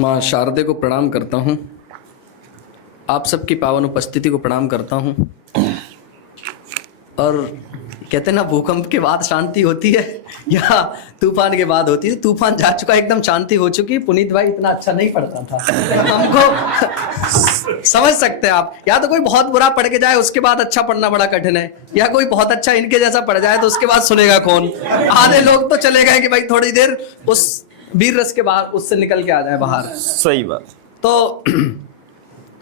माँ शारदे को प्रणाम करता हूँ। आप सबकी पावन उपस्थिति को प्रणाम करता हूँ। और कहते हैं ना, भूकंप के बाद शांति होती है या तूफान के बाद होती है। तूफान जा चुका, एकदम शांति हो चुकी। पुनीत भाई इतना अच्छा नहीं पढ़ता था हमको समझ सकते हैं आप। या तो कोई बहुत बुरा पढ़ के जाए उसके बाद अच्छा पढ़ना बड़ा कठिन है, या कोई बहुत अच्छा इनके जैसा पढ़ जाए तो उसके बाद सुनेगा कौन। आधे लोग तो चले गए कि भाई थोड़ी देर उस वीर रस के बाहर उससे निकल के आ जाए बाहर। सही बात। तो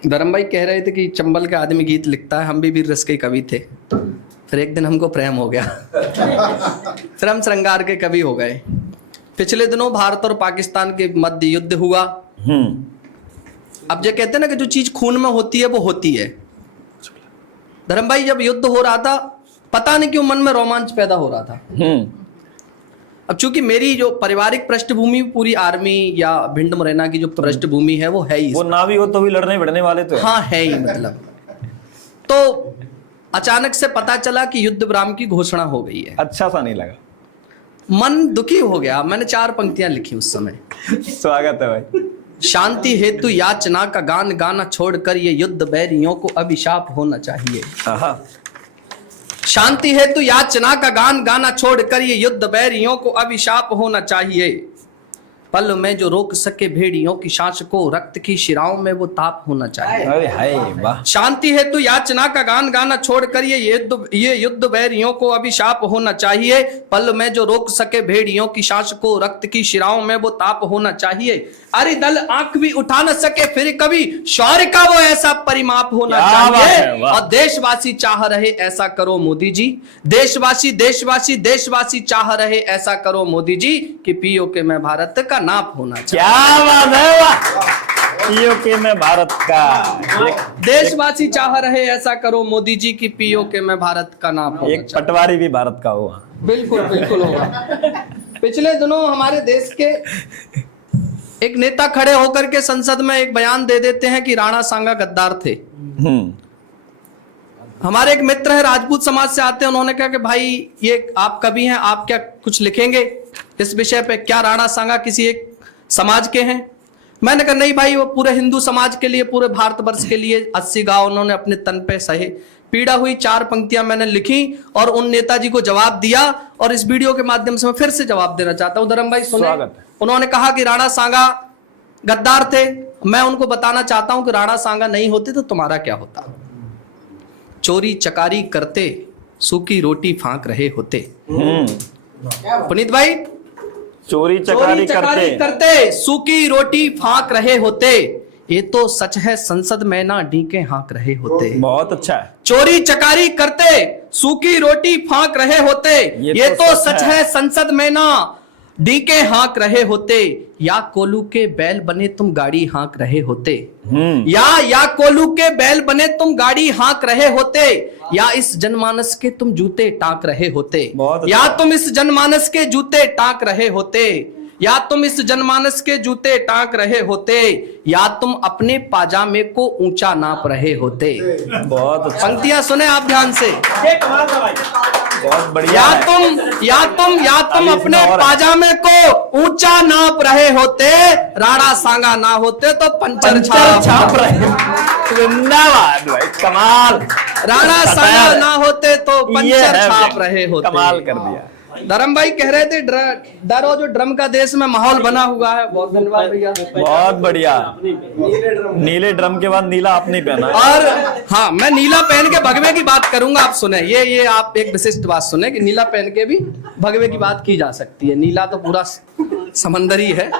धर्म भाई कह रहे थे कि चंबल का आदमी गीत लिखता है, हम भी वीर रस के कवि थे। फिर एक दिन हमको प्रेम हो गया फिर हम श्रृंगार के कवि हो गए। पिछले दिनों भारत और पाकिस्तान के मध्य युद्ध हुआ। अब जो कहते हैं ना कि जो चीज खून में होती है वो होती है। धर्म भाई जब युद्ध हो रहा था, पता नहीं क्यों मन में रोमांच पैदा हो रहा था। अब चूंकि मेरी जो पारिवारिक पृष्ठभूमि पूरी आर्मी या भिंड मुरैना की जो पृष्ठभूमि है वो है ही। वो ना भी हो तो भी लड़ने भिड़ने वाले तो है। हाँ है ही मतलब। तो अचानक से पता चला कि युद्ध विराम की घोषणा हो गई है। अच्छा सा नहीं लगा, मन दुखी हो गया। मैंने 4 पंक्तियां लिखी उस समय। स्वागत है भाई। शांति हेतु याचना का गान गाना छोड़कर ये युद्ध बैरियों को अभिशाप होना चाहिए। शांति हेतु याचना का गान गाना छोड़कर ये युद्ध बैरियों को अभिशाप होना चाहिए। पल में जो रोक सके भेड़ियों की सांस को, रक्त की शिराओं में वो ताप होना चाहिए। अरे हाय वाह। शांति हेतु याचना का गान गाना छोड़कर ये युद्ध बैरियों को अभिशाप होना चाहिए। पल में जो रोक सके भेड़ियों की सांस को, रक्त की शिराओं में वो ताप होना चाहिए। अरे दल आंख भी उठा न सके फिर कभी, शौर्य का वो ऐसा परिमाप होना चाहिए। और देशवासी चाह रहे ऐसा करो मोदी जी। देशवासी देशवासी देशवासी चाह रहे ऐसा करो मोदी जी कि पीओके में भारत का नाप होना चाहिए। क्या बात है, वाह। पीओके में भारत का। देशवासी चाह रहे ऐसा करो मोदी जी की पीओके में भारत का नाप होना एक चाहिए। पटवारी भी भारत का होगा। बिल्कुल बिल्कुल होगा। पिछले दिनों हमारे देश के एक नेता खड़े होकर के संसद में एक बयान दे देते हैं कि राणा सांगा गद्दार थे। हमारे एक मित्र है, राजपूत समाज से आते हैं। उन्होंने कहा कि भाई ये आप कवि हैं, आप क्या कुछ लिखेंगे इस विषय पे? क्या राणा सांगा किसी एक समाज के हैं? मैंने कहा नहीं भाई, वो पूरे हिंदू समाज के लिए, पूरे भारतवर्ष के लिए 80 गांव उन्होंने अपने तन पे सहे। पीड़ा हुई 4 पंक्तियां मैंने लिखी और उन नेताजी को जवाब दिया। और इस वीडियो के माध्यम से मैं फिर से जवाब देना चाहता हूं। धर्म भाई सुने। उन्होंने कहा कि राणा सांगा गद्दार थे। मैं उनको बताना चाहता हूं कि राणा सांगा नहीं होते तो तुम्हारा क्या होता। चोरी चकारी करते, सूखी रोटी फांक रहे होते। पुनीत भाई, चोरी चकारी करते सूखी रोटी फांक रहे होते। ये तो सच है संसद में ना डीके हाँक रहे होते। बहुत अच्छा है। चोरी चकारी करते सूखी रोटी फांक रहे होते। ये तो सच है संसद में ना डीके हाँक रहे होते। या कोलू के बैल बने तुम गाड़ी हाँक रहे होते। या कोलू के बैल बने तुम गाड़ी हाँक रहे होते। या इस जनमानस के तुम जूते टाक रहे होते। या तुम इस जनमानस के जूते टाक रहे होते। या तुम इस जनमानस के जूते टाक रहे होते। या तुम अपने पाजामे को ऊंचा नाप रहे होते। बहुत अच्छा। पंक्तियां सुने आप ध्यान से। बहुत बढ़िया। या तुम अपने पाजामे को ऊंचा नाप रहे होते। राणा सांगा ना होते तो पंचर छाप रहे। जिंदाबाद भाई, कमाल। राणा सांगा ना होते तो पंचर छाप रहे होते। कमाल कर दिया। धर्म भाई कह रहे थे डर और जो ड्रम का देश में माहौल बना हुआ है। बहुत धन्यवाद भैया, बहुत बढ़िया। नीले ड्रम के बाद नीला आपने पहना। और हाँ, मैं नीला पहन के भगवे की बात करूंगा। आप सुने, ये आप एक विशिष्ट बात सुने कि नीला पहन के भी भगवे की बात की जा सकती है। नीला तो पूरा समंदरी है।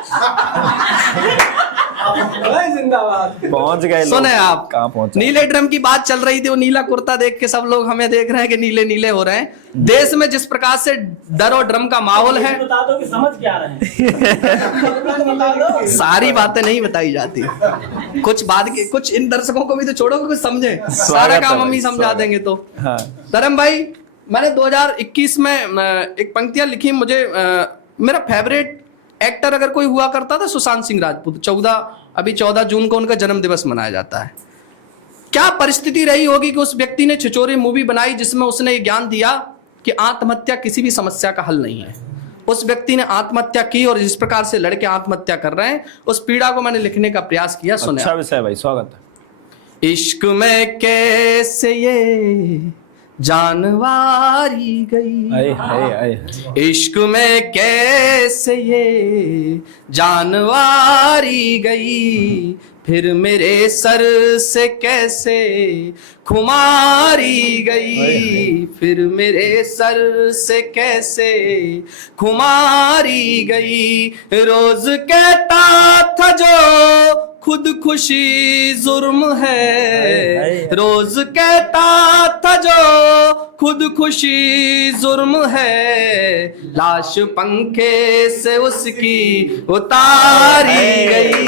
पहुंच गए। सुने आप, कहाँ पहुंचे? नीले ड्रम की बात चल रही थी। वो नीला कुर्ता देख के सब लोग हमें देख रहे हैं कि नीले नीले हो रहे हैं। देश में जिस प्रकार से डर और ड्रम का माहौल है, बता दो कि समझ क्या रहे हैं। सारी बातें नहीं बताई जाती। कुछ बात के, कुछ इन दर्शकों को भी तो छोड़ो, कुछ समझे। सारा काम हम ही समझा देंगे तो। धर्म भाई, मैंने 2021 में एक पंक्तियां लिखी। मुझे मेरा फेवरेट एक्टर अगर कोई हुआ करता था, सुशांत सिंह राजपूत। 14 जून को उनका जन्म दिवस मनाया जाता है। क्या परिस्थिति रही होगी कि उस व्यक्ति ने छिछोरे मूवी बनाई जिसमें उसने ये ज्ञान दिया कि आत्महत्या किसी भी समस्या का हल नहीं है। उस व्यक्ति ने आत्महत्या की और जिस प्रकार से लड़के आत्महत्या कर रहे हैं, उस पीड़ा को मैंने लिखने का प्रयास किया। सुने अच्छा विषय भाई, स्वागत है। इश्क में कैसे ये जानवारी गई, आए हाय आए। इश्क में कैसे ये जानवारी गई, फिर मेरे सर से कैसे खुमारी गई, फिर मेरे सर से कैसे खुमारी गई। रोज कहता था जो खुदकुशी जुर्म है, रोज कहता था जो खुदकुशी जुर्म है, लाश पंखे से उसकी उतारी गई,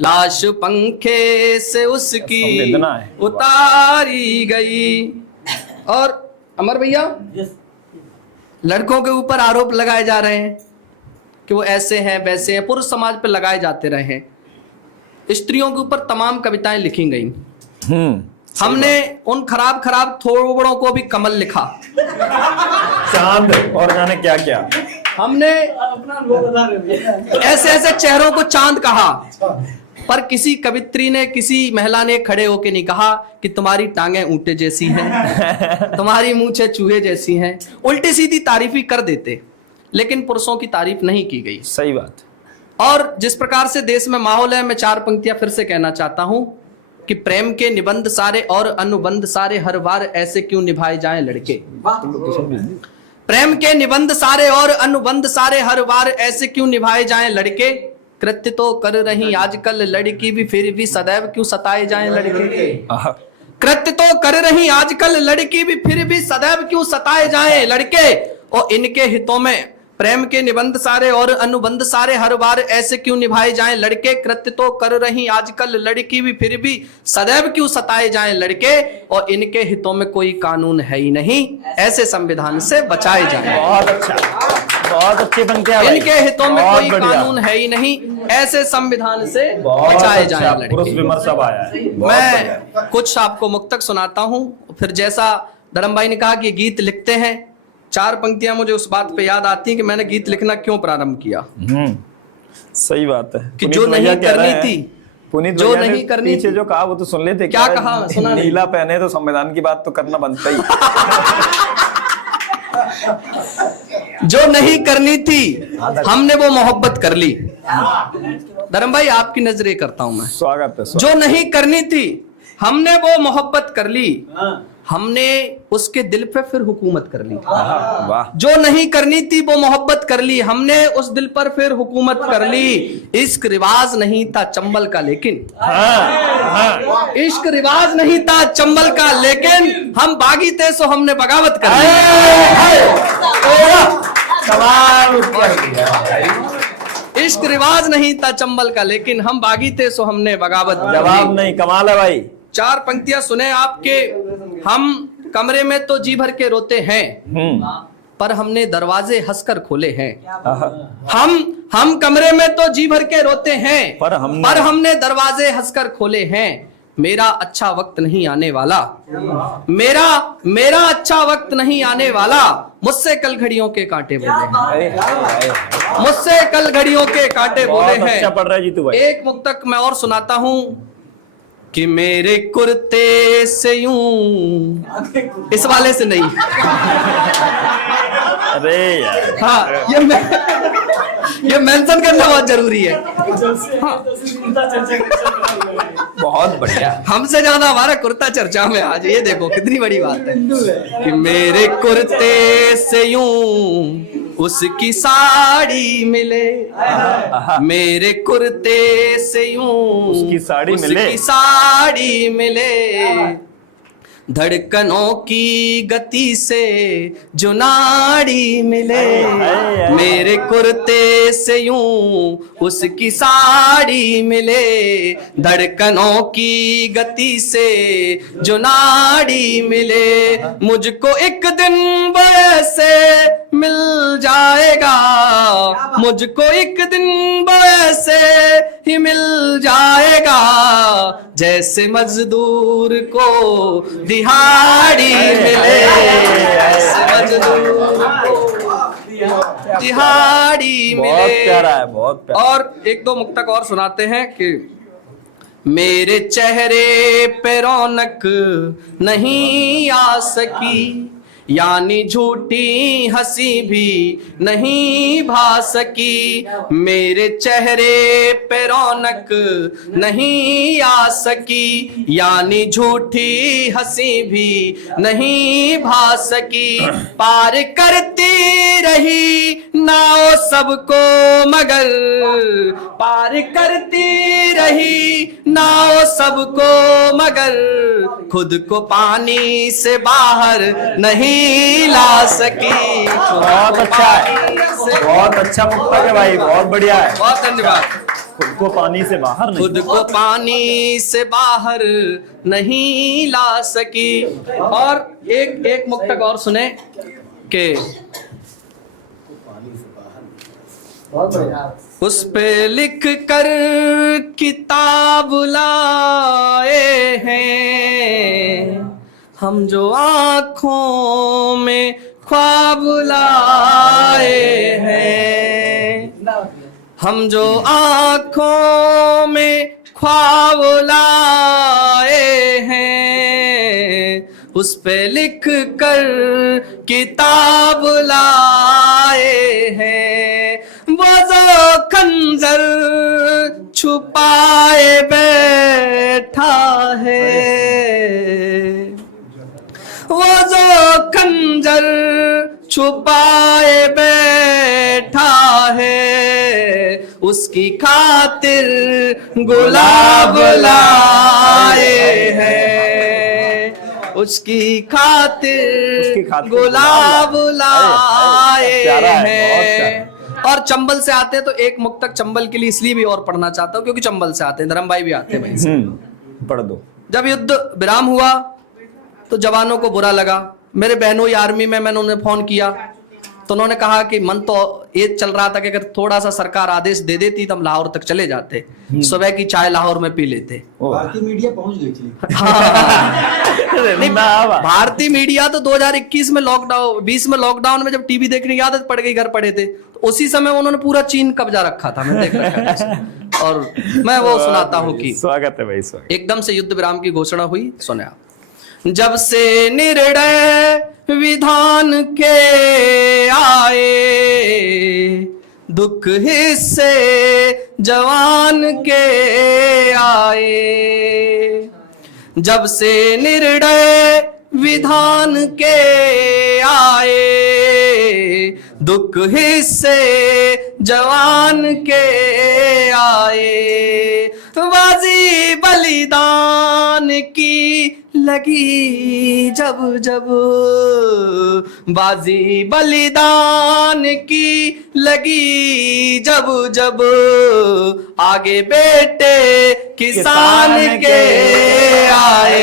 लाश पंखे से उसकी संवेदना है। उतारी गई। और अमर भैया, लड़कों के ऊपर आरोप लगाए जा रहे हैं कि वो ऐसे हैं वैसे हैं, पुरुष समाज पे लगाए जाते रहे हैं। स्त्रियों के ऊपर तमाम कविताएं लिखी गई। हमने उन खराब खराब थोबड़ों को भी कमल लिखा, चांद और जाने क्या क्या। हमने ऐसे ऐसे चेहरों को चांद कहा, पर किसी कवित्री ने, किसी महिला ने खड़े होके नहीं कहा कि तुम्हारी टांगें ऊंटे जैसी हैं, तुम्हारी मूंछें चूहे जैसी हैं। उल्टी सीधी तारीफी कर देते, लेकिन पुरुषों की तारीफ नहीं की गई। सही बात। और जिस प्रकार से देश में माहौल है, मैं 4 पंक्तियां फिर से कहना चाहता हूं कि प्रेम के निबंध सारे और अनुबंध सारे हर बार ऐसे क्यों निभाए जाएं लड़के। प्रेम के निबंध सारे और अनुबंध सारे हर बार ऐसे क्यों निभाए जाएं लड़के। कृत्य तो कर रही आजकल लड़की भी, फिर भी सदैव क्यों सताए जाएं लड़के। कृत्य तो कर रही आजकल लड़की भी, फिर भी सदैव क्यों सताए जाएं लड़के। और इनके हितों में प्रेम के निबंध सारे और अनुबंध सारे हर बार ऐसे क्यों निभाए जाएं लड़के। कृत्य तो कर रही आजकल लड़की भी, फिर भी सदैव क्यों सताए जाएं लड़के। और इनके हितों में कोई कानून है ही नहीं, ऐसे संविधान से बचाए जाएं। बहुत अच्छा, बहुत अच्छी पंक्तियां भाई। इनके हितों में बहुत कोई बढ़िया। कानून है ही नहीं, ऐसे संविधान से बहुत बचाए अच्छा, जाएं पुरुष लड़के। विमर्श सब आया है। मैं कुछ आपको मुक्तक सुनाता हूं, फिर जैसा धर्म भाई ने कहा कि गीत लिखते हैं, 4 पंक्तियां मुझे उस बात पे याद आती हैं कि मैंने गीत लिखना क्यों प्रारंभ किया। सही बात है कि पुनीत जो भैया नहीं कह रहे करनी हैं, थी, पुनीत जो भैया ने नहीं करनी पीछे थी। जो कहा वो तो सुन लेते। क्या कहा? सुना नहीं। नीला पहने तो संविधान की बात तो करना बनता ही। जो नहीं करनी थी हमने वो मोहब्बत कर ली। धर्म भाई, आपकी नजरें करता हूं मैं। स्वागत है। जो नहीं करनी थी हमने वो मोहब्बत कर ली, हमने उसके दिल पे फिर हुकूमत कर ली। वाह। जो नहीं करनी थी वो मोहब्बत कर ली, हमने उस दिल पर फिर हुकूमत कर ली। इश्क रिवाज नहीं था चंबल का लेकिन, इश्क रिवाज नहीं था चंबल का लेकिन, हम बागी थे सो हमने बगावत कर ली। इश्क रिवाज नहीं था चंबल का लेकिन, हम बागी थे सो हमने बगावत कर ली। जवाब नहीं, कमाल है भाई। 4 पंक्तियां सुने आपके। हम कमरे में तो जी भर के रोते हैं, पर हमने दरवाजे हंसकर खोले हैं। हम कमरे में तो जी भर के रोते हैं, पर हमने दरवाजे हंसकर खोले हैं। मेरा अच्छा वक्त नहीं आने वाला, मेरा अच्छा वक्त नहीं आने वाला, मुझसे कल घड़ियों के कांटे बोले हैं, मुझसे कल घड़ियों के कांटे बोले हैं। अच्छा पढ़ रहा है जीतू भाई। एक मुक्तक मैं और सुनाता हूं कि मेरे कुर्ते से यूं, इस वाले से नहीं। अरे यार, हाँ, ये मेंशन करना बहुत जरूरी है। हाँ, बहुत बढ़िया। हमसे ज्यादा हमारा कुर्ता चर्चा में आज, ये देखो कितनी बड़ी बात है कि मेरे कुर्ते से यूं उसकी साड़ी मिले, मेरे कुर्ते से यूं उसकी साड़ी मिले, उसकी साड़ी मिले, धड़कनों की गति से जो नाड़ी मिले। मेरे कुर्ते से यूं उसकी साड़ी मिले, धड़कनों की गति से जो नाड़ी मिले। मुझको एक दिन वैसे मिल जाएगा, मुझको एक दिन वैसे ही मिल जाएगा, जैसे मजदूर को दिहाड़ी मिले, जैसे मजदूर को तिहाड़ी बहुत मिले। प्यारा है, बहुत प्यारा। और एक दो मुक्तक और सुनाते हैं कि मेरे चेहरे पे रौनक नहीं आ सकी, यानी झूठी हंसी भी नहीं भा सकी। मेरे चेहरे पे रौनक नहीं आ सकी, यानी झूठी हंसी भी नहीं भा सकी। पार करती रही नाव सबको मगर, पार करती रही नाव सबको मगर, खुद को पानी से बाहर नहीं ला सकी। बहुत अच्छा है, बहुत अच्छा मुक्तक है भाई, बहुत बढ़िया है। बहुत धन्यवाद। खुद को पानी से बाहर नहीं, खुद को पानी से बाहर नहीं ला सकी। और एक मुक्तक और सुने कि उस पे लिख कर किताब लाए हैं हम, जो आंखों में ख्वाब लाए हैं हम, जो आंखों में ख्वाब लाए हैं, उस पे लिख कर किताब लाए हैं। वो जो खंजर छुपाए बैठा है, वो जो खंजर छुपाए बैठा है, उसकी खातिर गुलाब लाए हैं, उसकी खातिर गुलाब लाए हैं। और चंबल से आते हैं तो एक मुक्तक चंबल के लिए इसलिए भी और पढ़ना चाहता हूँ क्योंकि चंबल से आते हैं, धर्म भाई भी आते हैं भाई। पढ़ दो। जब युद्ध विराम हुआ तो जवानों को बुरा लगा। मेरे बहनोई आर्मी में मैंने उन्हें फोन किया तो उन्होंने कहा कि मन तो ये चल रहा था कि अगर थोड़ा सा सरकार आदेश दे देती तो हम लाहौर तक चले जाते, सुबह की चाय लाहौर में पी लेते। भारतीय मीडिया पहुंच गई थी। भारतीय मीडिया तो 2021 में लॉकडाउन 20 में लॉकडाउन में जब टीवी देखने की आदत पड़ गई, घर पड़े थे, तो उसी समय उन्होंने पूरा चीन कब्जा रखा था, मैं देख रखा था। और मैं वो सुनाता हूँ कि स्वागत है भाई, स्वागत। एकदम से युद्ध विराम की घोषणा हुई, सुने आप। जब से निर्णय विधान के आए, दुख हिस्से जवान के आए। जब से निर्णय विधान के आए, दुख हिस्से जवान के आए। बाजी बलिदान की लगी जब जब, बाजी बलिदान की लगी जब जब, आगे बेटे किसान के आए।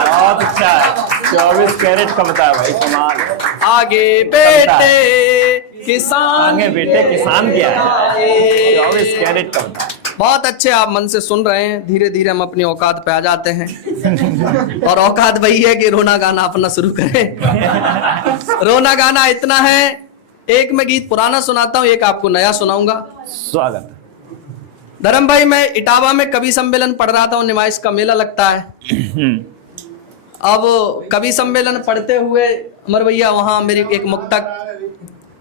बहुत अच्छा है, 24 कैरेट का बताया भाई, कमाल। आगे बेटे किसान, आगे बेटे किसान क्या है, 24 कैरेट का बताया। बहुत अच्छे आप मन से सुन रहे हैं। धीरे धीरे हम अपनी औकात पे आ जाते हैं और औकात वही है कि रोना गाना अपना शुरू करें। रोना गाना इतना है, एक मैं गीत पुराना सुनाता हूँ, एक आपको नया सुनाऊंगा। स्वागत। धर्म भाई, मैं इटावा में कवि सम्मेलन पढ़ रहा था, निमाइश का मेला लगता है। अब कवि सम्मेलन पढ़ते हुए अमर भैया वहां मेरी एक मुक्तक,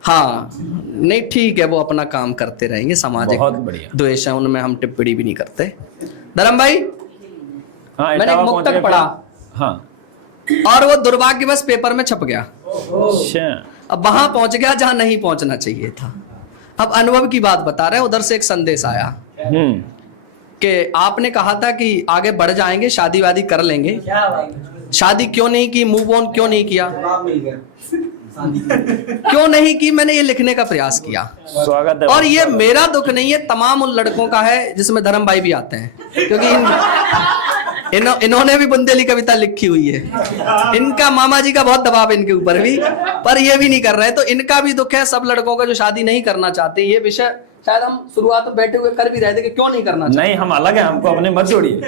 हाँ नहीं ठीक है, वो अपना काम करते रहेंगे, सामाजिक द्वेष है उनमें हम टिप्पणी भी नहीं करते। धर्म भाई, हाँ, मैंने एक मुक्तक पढ़ा, हाँ, और वो दुर्भाग्यवश पेपर में छप गया। अच्छा। अब वहां पहुंच गया जहां नहीं पहुंचना चाहिए था। अब अनुभव की बात बता रहे, उधर से एक संदेश आया कि आपने कहा था कि आगे बढ़ जाएंगे, शादी वादी कर लेंगे, शादी क्यों नहीं की, मूव ऑन क्यों नहीं किया, क्यों नहीं की। मैंने ये लिखने का प्रयास किया। स्वागत है। और ये मेरा दुख नहीं है, तमाम उन लड़कों का है जिसमें धर्म भाई भी आते हैं, क्योंकि इन्होंने भी बुंदेली कविता लिखी हुई है। इनका मामा जी का बहुत दबाव है इनके ऊपर भी, पर ये भी नहीं कर रहे, तो इनका भी दुख है। सब लड़कों का जो शादी नहीं करना चाहते, ये विषय शायद हम शुरुआत में बैठे हुए कर भी रहे थे कि क्यों नहीं करना चाहते। नहीं, हम अलग है, हमको अपने मत जोड़िए।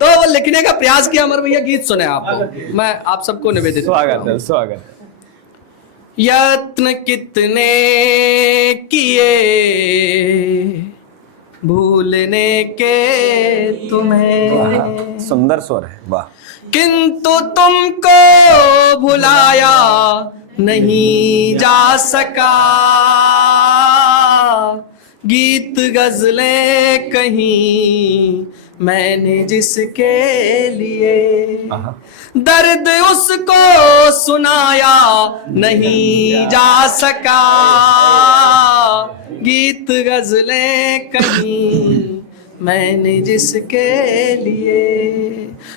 तो वो लिखने का प्रयास किया अमर भैया, गीत सुने आपको, मैं आप सबको निवेदित। स्वागत है, स्वागत है। यत्न कितने किए भूलने के तुम्हें, सुंदर स्वर है, वाह। किंतु तुमको भुलाया नहीं जा सका। गीत गजलें कहीं मैंने जिसके लिए, दर्द उसको सुनाया नहीं जा सका। गीत गजलें कहीं मैंने जिसके लिए।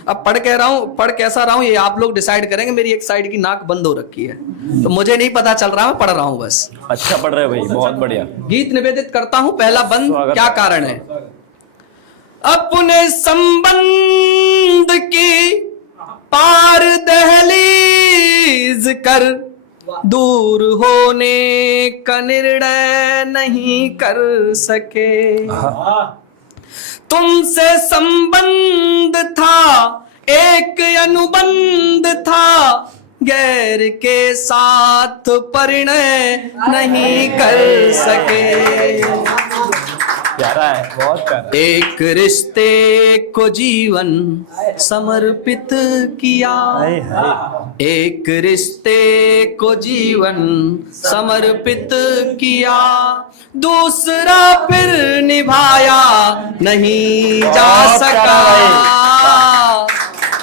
अब पढ़ कह रहा हूँ, पढ़ कैसा रहा हूँ ये आप लोग डिसाइड करेंगे। मेरी एक साइड की नाक बंद हो रखी है तो मुझे नहीं पता चल रहा, मैं पढ़ रहा हूँ बस। अच्छा पढ़ रहे भाई, बहुत बढ़िया। गीत निवेदित करता हूँ, पहला बंद। स्वागत। क्या कारण है? अपने संबंध की पार दहलीज कर दूर होने का निर्णय नहीं कर सके। तुमसे संबंध था, एक अनुबंध था, गैर के साथ परिणय नहीं कर सके। प्यारा है, बहुत प्यारा। एक रिश्ते को जीवन समर्पित किया, हाय हाय। एक रिश्ते को जीवन समर्पित किया, दूसरा फिर निभाया नहीं जा सका।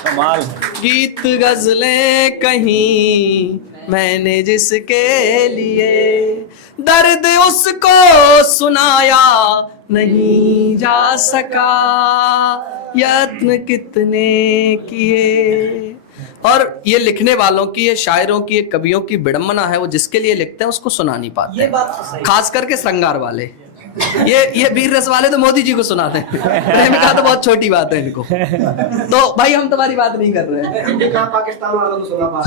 कमाल। गीत गजलें कहीं मैंने जिसके लिए, दर्द उसको सुनाया नहीं जा सका। यत्न कितने किए। और ये लिखने वालों की, ये शायरों की, ये कवियों की विडंबना है, वो जिसके लिए लिखते हैं उसको सुना नहीं पाते ये बात तो सही। खास करके श्रृंगार वाले। ये वीर रस वाले तो मोदी जी को सुनाते हैं, प्रेमिका तो बहुत छोटी बात है इनको। तो भाई हम तुम्हारी बात नहीं कर रहे हैं। पाकिस्तान वालों को सुना पा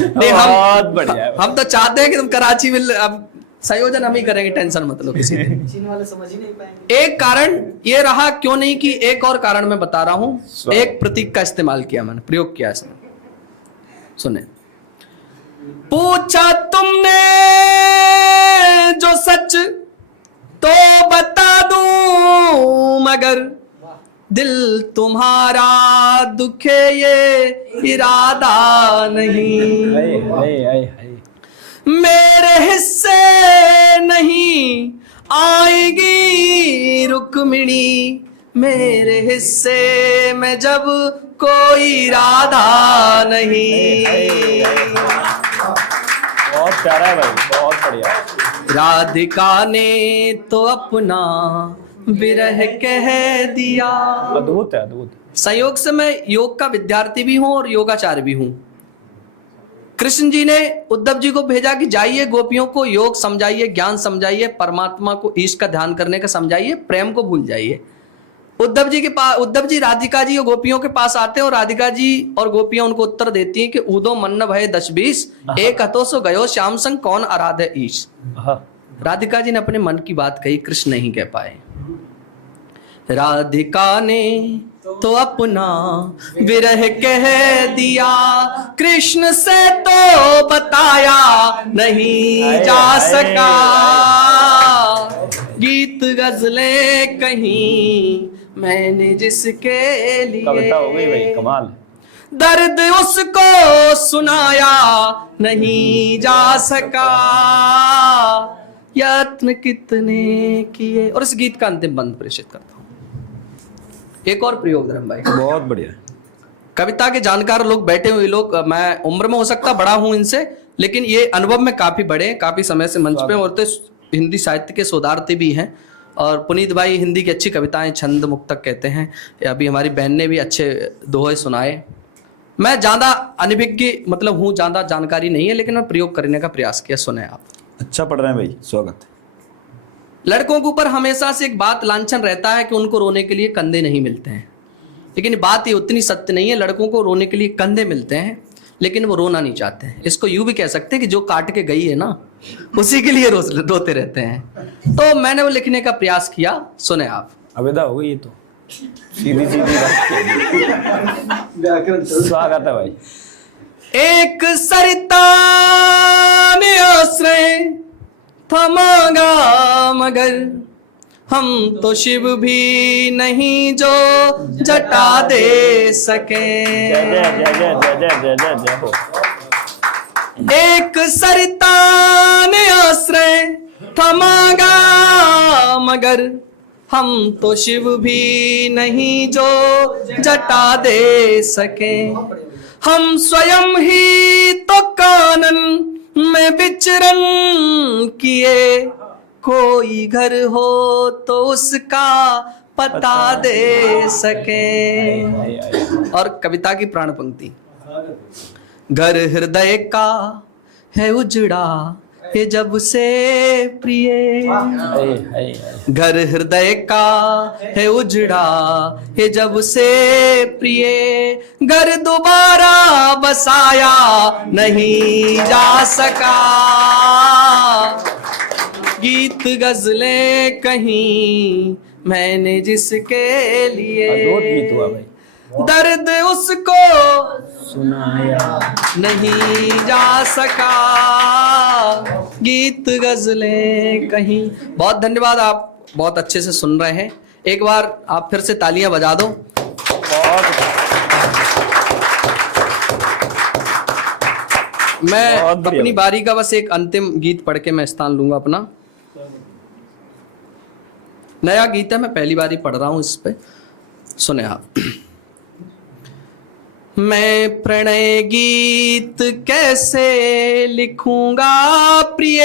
नहीं, बहुत बढ़िया। हम तो चाहते हैं कि तुम कराची में, अब संयोजन हम ही करेंगे, टेंशन मत लो किसी दिन। चीन वाले समझ ही नहीं पाएंगे। एक कारण ये रहा क्यों नहीं कि, एक और कारण मैं बता रहा हूं। एक प्रतीक का इस्तेमाल किया मैंने, प्रयोग किया इसमें, सुने। पूछा तुमने जो सच तो बता दूं, मगर दिल तुम्हारा दुखे ये इरादा नहीं। हाय हाय हाय हाय। मेरे हिस्से नहीं आएगी रुक्मिणी, मेरे हिस्से में जब कोई राधा नहीं। बहुत प्यारा है भाई, बहुत बढ़िया। राधिका ने तो अपना विरह कह दिया। अद्भुत है, अद्भुत। संयोग से मैं योग का विद्यार्थी भी हूं और योगाचार्य भी हूं। कृष्ण जी ने उद्धव जी को भेजा कि जाइए गोपियों को योग समझाइए, ज्ञान समझाइए, परमात्मा को, ईश का ध्यान करने का समझाइए, प्रेम को भूल जाइए। उद्धव जी राधिका जी और गोपियों के पास आते हैं और राधिका जी और गोपियां उनको उत्तर देती हैं कि ऊदो मन्न भय 10-20, एक हतो सो गयो श्याम संग कौन आराधे ईश। राधिका जी ने अपने मन की बात कही, कृष्ण नहीं कह पाए। राधिका ने तो अपना विरह कह दिया, कृष्ण से तो बताया नहीं जा सका। गीत गजलें कहीं मैंने जिसके लिए, कविता हो गई भाई, कमाल। दर्द उसको सुनाया नहीं जा सका। यत्न कितने किए। और इस गीत का अंतिम बंद प्रेषित करता हूं। एक और प्रयोग धर्म भाई, बहुत बढ़िया। कविता के जानकार लोग बैठे हुए लोग, मैं उम्र में हो सकता बड़ा हूं इनसे, लेकिन ये अनुभव में काफी बड़े हैं, काफी समय से मंच पे और हिंदी साहित्य के शोधार्थी भी हैं। और पुनीत भाई हिंदी की अच्छी कविताएं छंद मुक्तक कहते हैं। अभी हमारी बहन ने भी अच्छे दोहे सुनाए। मैं ज्यादा अनभिज्ञ मतलब हूँ, ज्यादा जानकारी नहीं है, लेकिन मैं प्रयोग करने का प्रयास किया। सुने आप। अच्छा पढ़ रहे हैं भाई, स्वागत। लड़कों के ऊपर हमेशा से एक बात लांछन रहता है कि उनको रोने के लिए कंधे नहीं मिलते हैं, लेकिन बात ये उतनी सत्य नहीं है। लड़कों को रोने के लिए कंधे मिलते हैं, लेकिन वो रोना नहीं चाहते हैं। इसको यूं भी कह सकते हैं कि जो काट के गई है ना, उसी के लिए रोते रहते हैं। तो मैंने वो लिखने का प्रयास किया। सुने आप। अवेदा हो गई ये तो। सीधी सीधी बात कह दी। व्याकरण चल स्वागत है भाई। एक सरिता ने आश्रय था मांगा, मगर हम तो शिव भी नहीं जो जटा दे सके। जय जय जय जय जय जय जय जय जय हो। एक सरिता ने आश्रय था मांगा, मगर हम तो शिव भी नहीं जो जटा दे सके। हम स्वयं ही तो कानन में विचरण किए, कोई घर हो तो उसका पता दे सके। और कविता की प्राण पंक्ति, घर हृदय का है उजड़ा ये जब से प्रिय, घर हृदय का है उजड़ा ये जब से प्रिय, घर दोबारा बसाया नहीं जा सका। गीत गजलें कहीं मैंने जिसके लिए, गीत हुआ भाई। दर्द उसको सुनाया नहीं जा सका। गीत गजलें कहीं। बहुत धन्यवाद, आप बहुत अच्छे से सुन रहे हैं। एक बार आप फिर से तालियां बजा दो। बहुत मैं बहुत बढ़िया। अपनी बारी का बस एक अंतिम गीत पढ़ के मैं स्थान लूंगा अपना। नया गीत है, मैं पहली बारी पढ़ रहा हूं इस पे, सुने आप। मैं प्रणय गीत कैसे लिखूंगा प्रिय,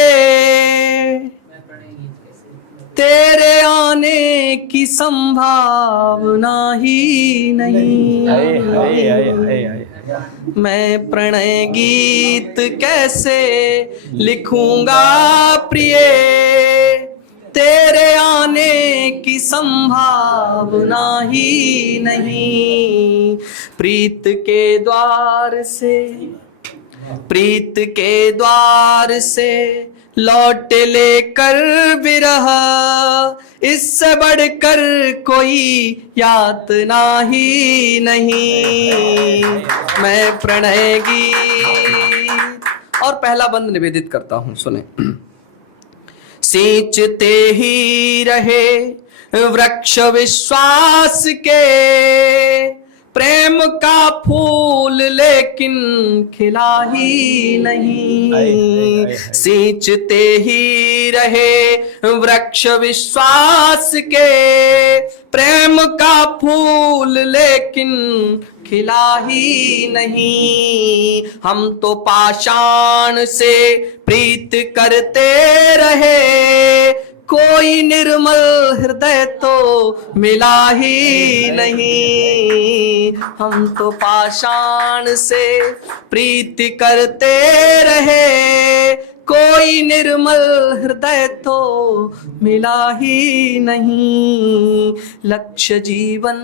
तेरे आने की संभावना ही नहीं। हाय हाय हाय हाय हाय। मैं प्रणय गीत कैसे लिखूंगा प्रिय, तेरे आने की संभावना ही नहीं। प्रीत के द्वार से, प्रीत के द्वार से लौट लेकर विरह, इससे बढ़कर कोई यातना ही नहीं। मैं प्रणय गीत और पहला बंद निवेदित करता हूं, सुने। सींचते ही रहे वृक्ष विश्वास के, प्रेम का फूल लेकिन खिला ही नहीं। सींचते ही रहे वृक्ष विश्वास के, प्रेम का फूल लेकिन खिला ही नहीं। हम तो पाषाण से प्रीत करते रहे, कोई निर्मल हृदय तो मिला ही नहीं। हम तो पाषाण से प्रीति करते रहे, कोई निर्मल हृदय तो मिला ही नहीं। लक्ष्य जीवन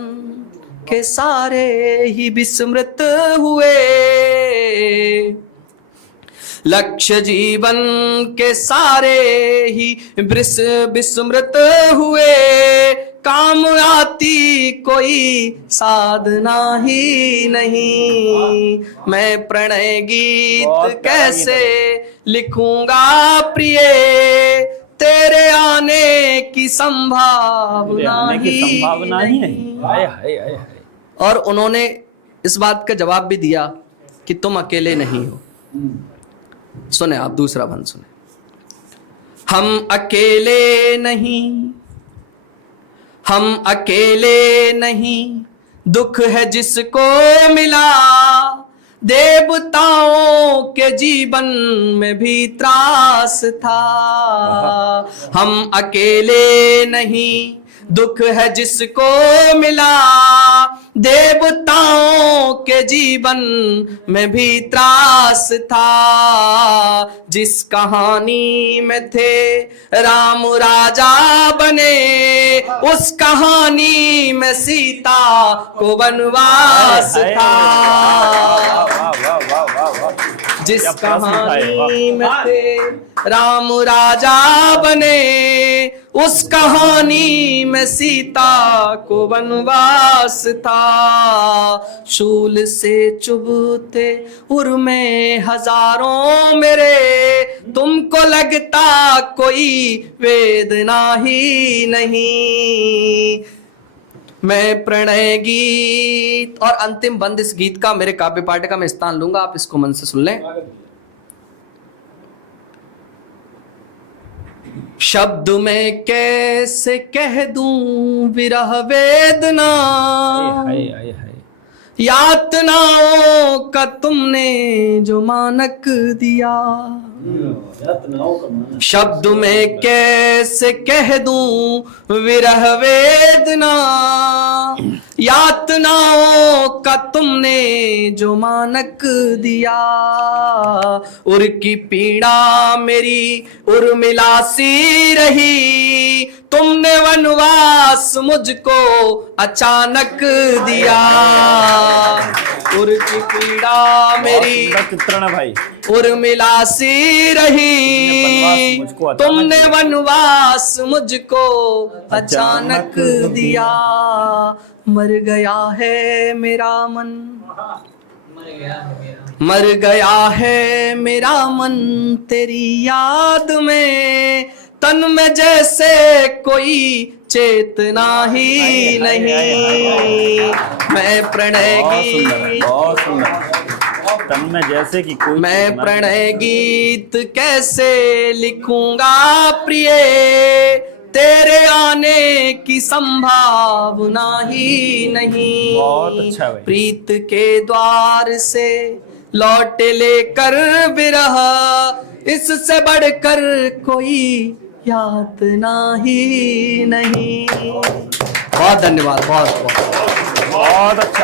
के सारे ही विस्मृत हुए, लक्ष्य जीवन के सारे ही विस्मृत हुए, काम आती कोई साधना ही नहीं। मैं प्रणय गीत कैसे लिखूंगा प्रिय, तेरे आने की संभावना ही नहीं। हाय हाय हाय। और उन्होंने इस बात का जवाब भी दिया कि तुम अकेले नहीं हो। सुने आप दूसरा बंद सुने। हम अकेले नहीं, हम अकेले नहीं, दुख है जिसको मिला, देवताओं के जीवन में भी त्रास था। हम अकेले नहीं, दुख है जिसको मिला, देवताओं के जीवन में भी त्रास था। जिस कहानी में थे राम राजा बने, उस कहानी में सीता को वनवास था। जिस कहानी में थे राम राजा बने, उस कहानी में सीता को वनवास था, शूल से चुभते उर्मे हजारों मेरे, तुमको लगता कोई वेदना ही नहीं। मैं प्रणय गीत और अंतिम बंद इस गीत का मेरे काव्य पाठ का मैं स्थान लूंगा, आप इसको मन से सुन लें। शब्द में कैसे कह दूं विरह वेदना, हाय हाय हाय। यातनाओं का तुमने जो मानक दिया, शब्द में कैसे कह दूं विरह वेदना, यातनाओं का तुमने जो मानक दिया। उर की पीड़ा मेरी उर्मिला सी रही, तुमने वनवास मुझको अचानक दिया। उर की पीड़ा मेरी चित्रण है भाई। उर्मिला सी रही, तुमने वनवास मुझको अचानक दिया। मर गया है मेरा मन, मर गया है मेरा मन तेरी याद में, तन में जैसे कोई चेतना ही नहीं। मैं प्रणय गीत, बहुत सुंदर। तन में जैसे कि कोई, मैं प्रणय गीत कैसे लिखूंगा प्रिय, तेरे आने की संभावना ही नहीं। बहुत अच्छा भाई। प्रीत के द्वार से लौट लेकर विरह, इससे बढ़कर कोई यातना ही नहीं। बहुत धन्यवाद, बहुत बहुत बहुत अच्छा।